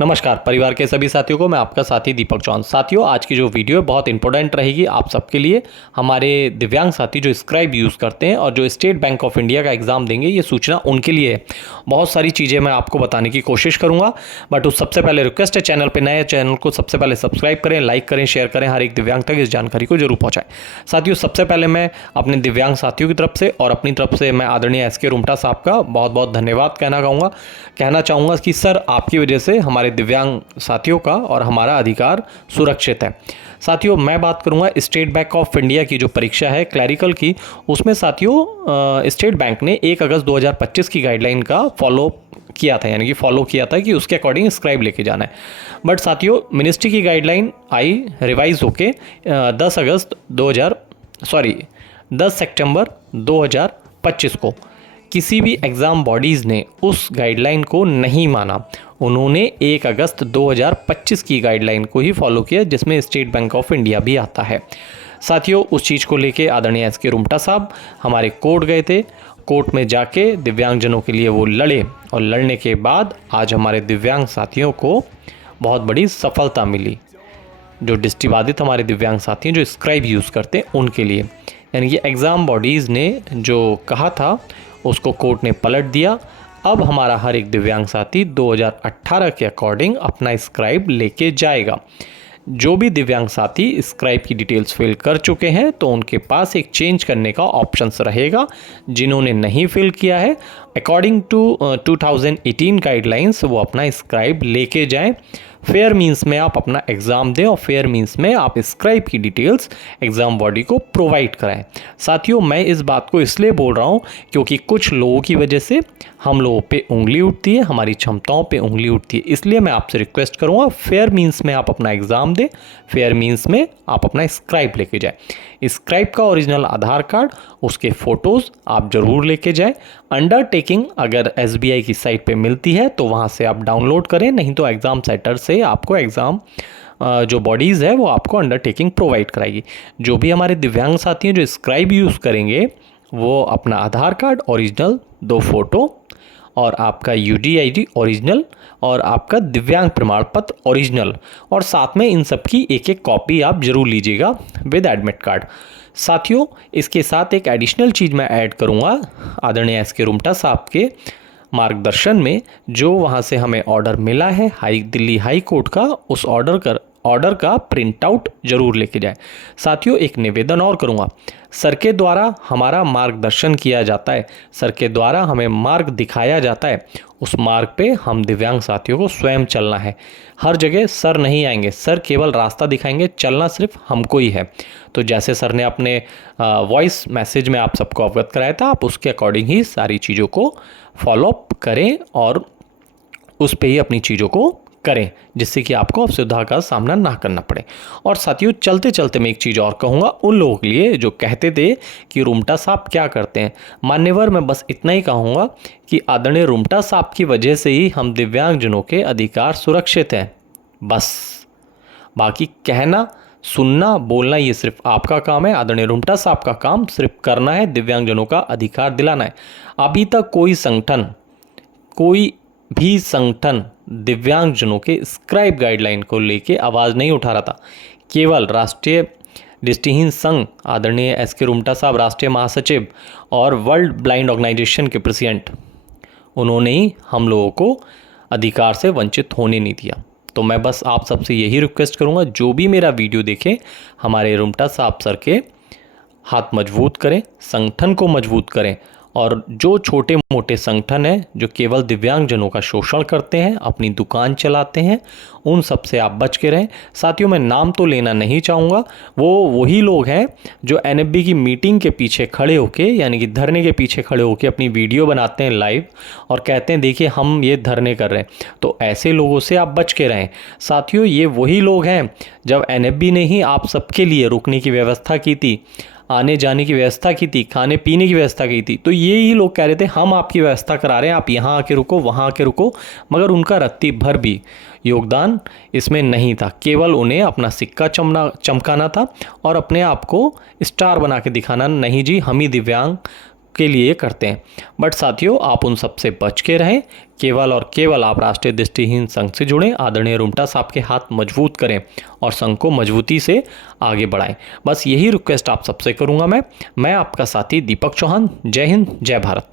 नमस्कार परिवार के सभी साथियों को मैं आपका साथी दीपक चौहान। साथियों, आज की जो वीडियो है बहुत इंपॉर्टेंट रहेगी आप सबके लिए। हमारे दिव्यांग साथी जो स्क्राइब यूज़ करते हैं और जो स्टेट बैंक ऑफ इंडिया का एग्ज़ाम देंगे, ये सूचना उनके लिए है। बहुत सारी चीज़ें मैं आपको बताने की कोशिश करूँगा, बट उस सबसे पहले रिक्वेस्ट है, चैनल पर नए चैनल को सबसे पहले सब्सक्राइब करें, लाइक करें, शेयर करें, हर एक दिव्यांग तक इस जानकारी को जरूर पहुँचाएं। साथियों, सबसे पहले मैं अपने दिव्यांग साथियों की तरफ से और अपनी तरफ से मैं आदरणीय एस.के. रुमटा साहब का बहुत बहुत धन्यवाद कहना चाहूँगा कि सर आपकी वजह से हमारे दिव्यांग साथियों का और हमारा अधिकार सुरक्षित है। साथियों, मैं बात करूंगा स्टेट बैंक ऑफ इंडिया की जो परीक्षा है क्लैरिकल की, उसमें साथियों स्टेट बैंक ने 1 अगस्त 2025 की गाइडलाइन का फॉलो किया था, यानी कि फॉलो किया था कि उसके अकॉर्डिंग स्क्राइब लेके जाना है। बट साथियों, मिनिस्ट्री की गाइडलाइन आई रिवाइज होके 10 सितंबर 2025 को किसी भी एग्ज़ाम बॉडीज़ ने उस गाइडलाइन को नहीं माना। उन्होंने 1 अगस्त 2025 की गाइडलाइन को ही फॉलो किया, जिसमें स्टेट बैंक ऑफ इंडिया भी आता है। साथियों, उस चीज़ को लेके आदरणीय एस.के. रुमटा साहब हमारे कोर्ट गए थे। कोर्ट में जाके दिव्यांगजनों के लिए वो लड़े और लड़ने के बाद आज हमारे दिव्यांग साथियों को बहुत बड़ी सफलता मिली। जो दृष्टिबाधित हमारे दिव्यांग साथी हैं जो स्क्राइब यूज़ करते हैं उनके लिए, यानी कि एग्ज़ाम बॉडीज़ ने जो कहा था उसको कोर्ट ने पलट दिया। अब हमारा हर एक दिव्यांग साथी 2018 के अकॉर्डिंग अपना स्क्राइब लेके जाएगा। जो भी दिव्यांग साथी स्क्राइब की डिटेल्स फिल कर चुके हैं तो उनके पास एक चेंज करने का ऑप्शंस रहेगा। जिन्होंने नहीं फिल किया है, अकॉर्डिंग टू 2018 गाइडलाइंस वो अपना स्क्राइब लेके जाएं। फेयर मींस में आप अपना एग्ज़ाम दें और फेयर मींस में आप स्क्राइब की डिटेल्स एग्ज़ाम बॉडी को प्रोवाइड कराएं। साथियों, मैं इस बात को इसलिए बोल रहा हूं क्योंकि कुछ लोगों की वजह से हम लोगों पे उंगली उठती है, हमारी क्षमताओं पे उंगली उठती है। इसलिए मैं आपसे रिक्वेस्ट करूंगा, फेयर मींस में आप अपना एग्ज़ाम दें, फेयर मींस में आप अपना स्क्राइब लेके जाएं। स्क्राइब का ओरिजिनल आधार कार्ड, उसके फ़ोटोज़ आप ज़रूर लेके जाएं। अंडरटेकिंग अगर SBI की साइट पे मिलती है तो वहाँ से आप डाउनलोड करें, नहीं तो एग्ज़ाम सेंटर से आपको एग्ज़ाम जो बॉडीज़ है वो आपको अंडरटेकिंग प्रोवाइड कराएगी। जो भी हमारे दिव्यांग साथी हैं जो स्क्राइब यूज़ करेंगे, वो अपना आधार कार्ड ओरिजिनल, 2 फ़ोटो और आपका UDID ओरिजिनल और आपका दिव्यांग प्रमाण पत्र ओरिजिनल, और साथ में इन सब की एक एक कॉपी आप ज़रूर लीजिएगा विद एडमिट कार्ड। साथियों, इसके साथ एक एडिशनल चीज़ मैं ऐड करूँगा। आदरणीय एस.के. रुमटा साहब के मार्गदर्शन में जो वहाँ से हमें ऑर्डर मिला है दिल्ली हाई कोर्ट का, उस ऑर्डर का प्रिंट आउट जरूर लेके जाएं। साथियों, एक निवेदन और करूँगा, सर के द्वारा हमारा मार्गदर्शन किया जाता है, सर के द्वारा हमें मार्ग दिखाया जाता है। उस मार्ग पे हम दिव्यांग साथियों को स्वयं चलना है। हर जगह सर नहीं आएंगे, सर केवल रास्ता दिखाएंगे, चलना सिर्फ हमको ही है। तो जैसे सर ने अपने वॉइस मैसेज में आप सबको अवगत कराया था, आप उसके अकॉर्डिंग ही सारी चीज़ों को फॉलोअप करें और उस पे ही अपनी चीज़ों को करें, जिससे कि आपको असुविधा का सामना ना करना पड़े। और साथियों, चलते चलते मैं एक चीज़ और कहूँगा उन लोगों के लिए जो कहते थे कि रुमटा साहब क्या करते हैं। मान्यवर, मैं बस इतना ही कहूँगा कि आदरणीय रुमटा साहब की वजह से ही हम दिव्यांगजनों के अधिकार सुरक्षित हैं। बस बाकी कहना, सुनना, बोलना ये सिर्फ आपका काम है। आदरणीय रुमटा साहब का काम सिर्फ करना है, दिव्यांगजनों का अधिकार दिलाना है। अभी तक कोई भी संगठन दिव्यांगजनों के स्क्राइब गाइडलाइन को लेके आवाज़ नहीं उठा रहा था। केवल राष्ट्रीय दृष्टिहीन संघ, आदरणीय एस.के. रुमटा साहब राष्ट्रीय महासचिव और वर्ल्ड ब्लाइंड ऑर्गेनाइजेशन के प्रेसिडेंट, उन्होंने ही हम लोगों को अधिकार से वंचित होने नहीं दिया। तो मैं बस आप सबसे यही रिक्वेस्ट करूंगा, जो भी मेरा वीडियो देखें, हमारे रुमटा साहब सर के हाथ मजबूत करें, संगठन को मजबूत करें। और जो छोटे मोटे संगठन हैं जो केवल दिव्यांगजनों का शोषण करते हैं, अपनी दुकान चलाते हैं, उन सब से आप बच के रहें। साथियों, मैं नाम तो लेना नहीं चाहूँगा, वही लोग हैं जो NFB की मीटिंग के पीछे खड़े होके, यानी कि धरने के पीछे खड़े होके अपनी वीडियो बनाते हैं लाइव और कहते हैं देखिए हम ये धरने कर रहे हैं। तो ऐसे लोगों से आप बच के रहें। साथियों, ये वही लोग हैं जब NFB ने ही आप सबके लिए रुकने की व्यवस्था की थी, आने जाने की व्यवस्था की थी, खाने पीने की व्यवस्था की थी, तो ये ही लोग कह रहे थे हम आपकी व्यवस्था करा रहे हैं, आप यहाँ आके रुको, वहाँ आके रुको। मगर उनका रत्ती भर भी योगदान इसमें नहीं था। केवल उन्हें अपना सिक्का चमकाना था और अपने आप को स्टार बना के दिखाना, नहीं जी हम ही दिव्यांग के लिए करते हैं। बट साथियों, आप उन सब से बच के रहें। केवल और केवल आप राष्ट्रीय दृष्टिहीन संघ से जुड़ें, आदरणीय रुंगटा साहब के हाथ मजबूत करें और संघ को मजबूती से आगे बढ़ाएं। बस यही रिक्वेस्ट आप सबसे करूंगा मैं आपका साथी दीपक चौहान। जय हिंद, जय भारत।